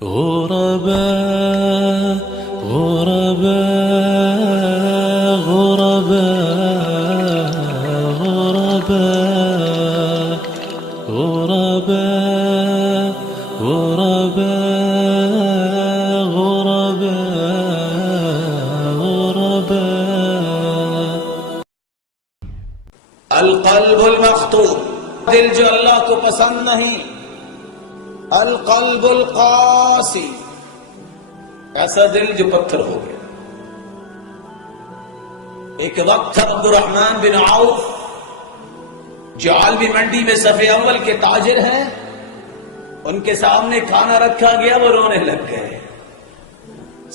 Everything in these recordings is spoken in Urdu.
غرباء غرباء غرباء غرباء غرباء غرباء غرباء غرباء القلب المفتون، دل جو اللہ کو پسند نہیں. القلب القاسی، ایسا دل جو پتھر ہو گیا. ایک وقت تھا عبد الرحمن بن عوف جو عالمی منڈی میں صف اول کے تاجر ہیں، ان کے سامنے کھانا رکھا گیا، وہ رونے لگ گئے.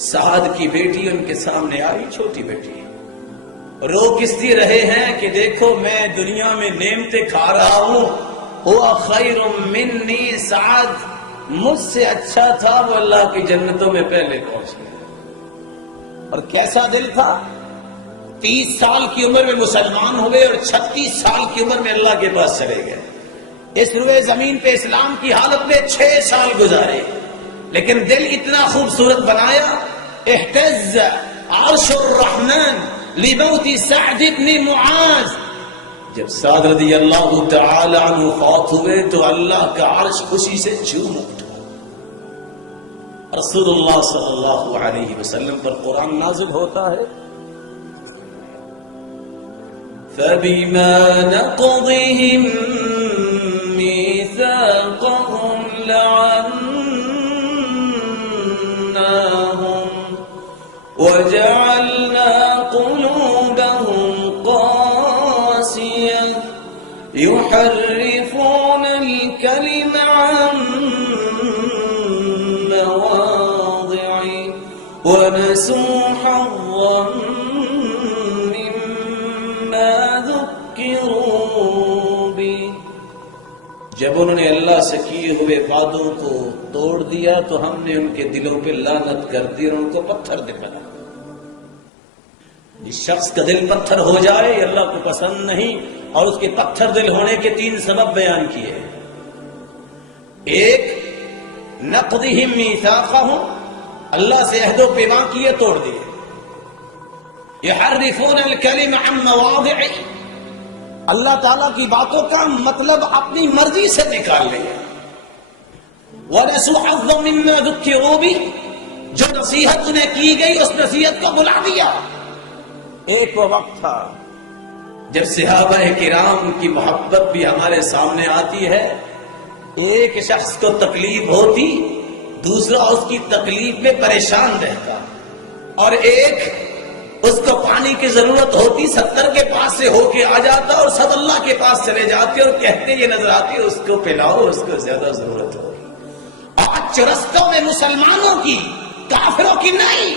سعد کی بیٹی ان کے سامنے آئی، چھوٹی بیٹی، رو کس لیے رہے ہیں کہ دیکھو میں دنیا میں نعمتیں کھا رہا ہوں، ہوا خیر منی، سعد مجھ سے اچھا تھا، وہ اللہ کی جنتوں میں پہلے پہنچ گیا. اور کیسا دل تھا، 30 سال کی عمر میں مسلمان ہوئے اور 36 سال کی عمر میں اللہ کے پاس چلے گئے. اس روئے زمین پہ اسلام کی حالت میں 6 سال گزارے، لیکن دل اتنا خوبصورت بنایا. اہتز عرش الرحمن لموت سعد بن معاذ، جب سعد رضی اللہ تعالی عنہ فوت ہوئے تو اللہ کا عرش خوشی سے جھوم اٹھا. رسول اللہ صلی اللہ علیہ وسلم پر قرآن نازل ہوتا ہے. فَبِمَا نَقْضِهِمْ مِيثَاقَهُمْ لَعَنَّاهُمْ وَجَعَلْنَا قُلُوبَهُمْ قَاسِيَةً يُحَرِّفُونَ الْكَلِمَ عَن مَّوَاضِعِهِ وَنَسُوا حَظًّا مِّمَّا ذُكِّرُوا بِهِ. جب انہوں نے اللہ سے کیے ہوئے وعدوں کو توڑ دیا تو ہم نے ان کے دلوں پہ لعنت کر دی اور ان کو پتھر دل بنا. جس شخص کا دل پتھر ہو جائے اللہ کو پسند نہیں. اور اس کے پتھر دل ہونے کے 3 سبب بیان کیے. ایک، نقضہم میثاقہم، اللہ سے عہد و پیمان کیے توڑ دیے. یحرفون الکلم عن مواضعہ، اللہ تعالیٰ کی باتوں کا مطلب اپنی مرضی سے نکال لیا. وَنَسُوا حَظًّا مِّمَّا ذُكِّرُوا بِهِ، جو نصیحت انہیں کی گئی اس نصیحت کو بلا دیا. ایک وہ وقت تھا جب صحابہ کرام کی محبت بھی ہمارے سامنے آتی ہے. ایک شخص کو تکلیف ہوتی، دوسرا اس کی تکلیف میں پریشان رہتا، اور ایک اس کو پانی کی ضرورت ہوتی، 70 کے پاس سے ہو کے آ جاتا اور سب اللہ کے پاس چلے جاتے اور کہتے یہ نظر آتی اس کو پلاؤ، اس کو زیادہ ضرورت ہوگی. آج چرستوں میں مسلمانوں کی، کافروں کی نہیں،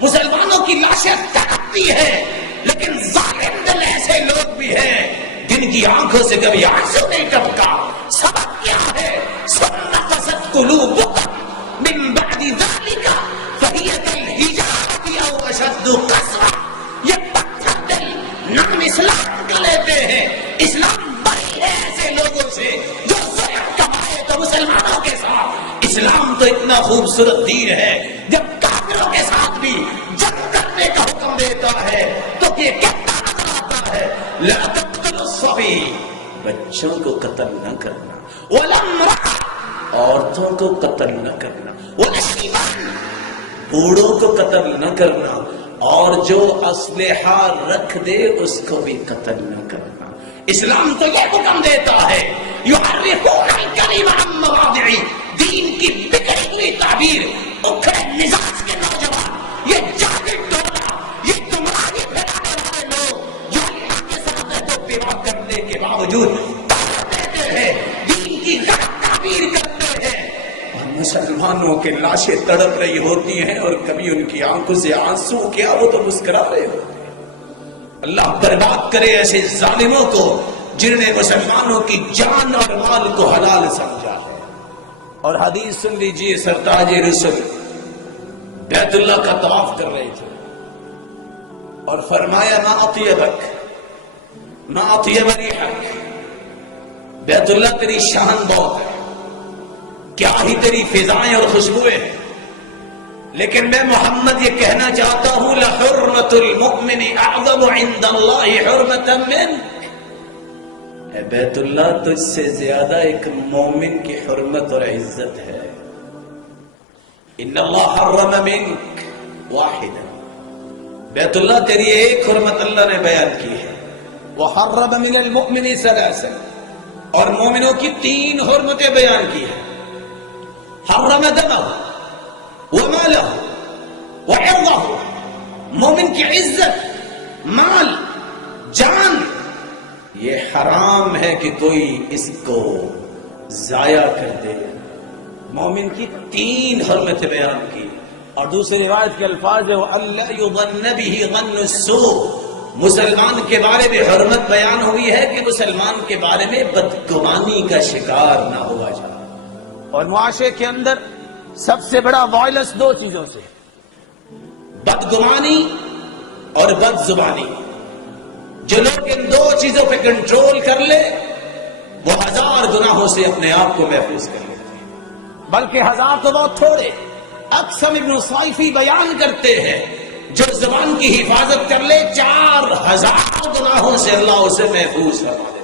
مسلمانوں کی لاشیں تڑپتی ہے، لیکن ظالم دل ایسے لوگ بھی ہیں جن کی آنکھوں سے کبھی آنسو نہیں ٹپکا. سبب کیا ہے؟ ثم قست قلوبکم من بعد ذلک فہی کالحجارۃ او اشد قسوۃ. یہ پتھر دل نام اسلام کا لیتے ہیں. اسلام بری ہے ایسے لوگوں سے جو ظلم کمائے تو مسلمانوں کے ساتھ. اسلام تو اتنا خوبصورت دین ہے، جب کافروں کے ساتھ بھی جنگ کرنے کا حکم دیتا ہے تو یہ کہتا آتا ہے لا تقتلوا الصبی، بچوں کو قتل نہ کرنا، ولا امرأة، عورتوں کو قتل نہ کرنا، ولا شیبان، بوڑھوں کو قتل نہ کرنا، اور جو اسلحہ رکھ دے اس کو بھی قتل نہ کرنا. اسلام تو یہ حکم دیتا ہے یحرفون الکلم عن مواضعہ، دین کی بگڑی ہوئی تعبیر، اکھڑے مزاج کے نوجوان، یہ جاہل ٹولہ، یہ گمراہی پھیلانے والے لوگ جو اللہ کے ساتھ عہد و پیمان کرنے کے باوجود دعوت دیتے ہیں، دین کی غلط تعبیر کرتے ہیں. اور مسلمانوں کے لاشیں تڑپ رہی ہوتی ہیں اور کبھی ان کی آنکھوں سے آنسو کیا، وہ تو مسکرا رہے ہوتے ہیں. اللہ برباد کرے ایسے ظالموں کو جنہوں نے مسلمانوں کی جان اور مال کو حلال سمجھا ہے. اور حدیث سن لیجئے، سرتاج رسل بیت اللہ کا طواف کر رہے تھے اور فرمایا ما اطیبک ما اطیب ریحک، بیت اللہ تیری شان بہت ہے، کیا ہی تیری فضائیں اور خوشبوئیں ہیں، لیکن میں محمد یہ کہنا چاہتا ہوں لحرمت المؤمن اعظم عند اللہ حرمتا منک، اے بیت اللہ تجھ سے زیادہ ایک مومن کی حرمت اور عزت ہے۔ ان اللہ حرم منک واحدا، بیت اللہ تیری ایک حرمت اللہ نے بیان کی ہے، وحرم من المؤمن ثلاثا، اور مومنوں کی 3 حرمتیں بیان کی ہیں، حرم دمہ ومالہ وعرضہ، مومن کی عزت، مال، جان، یہ حرام ہے کہ کوئی اس کو ضائع کر دے۔ مومن کی 3 حرمتیں بیان کی، اور دوسری روایت کے الفاظ ہے وَأَلَّا يُظَنَّ بِهِ ظَنُّ السُّوءِ، مسلمان کے بارے میں حرمت بیان ہوئی ہے کہ مسلمان کے بارے میں بدگمانی کا شکار نہ ہوا جائے۔ اور معاشرے کے اندر سب سے بڑا وائلنس 2 چیزوں سے، بدگمانی اور بد زبانی۔ جو لوگ ان 2 چیزوں پہ کنٹرول کر لے وہ 1000 گناہوں سے اپنے آپ کو محفوظ کر لیتے ہیں، بلکہ 1000 تو بہت تھوڑے۔ اقسم ابن صیفی بیان کرتے ہیں جو زبان کی حفاظت کر لے 4000 گناہوں سے اللہ اسے محفوظ فرما دے۔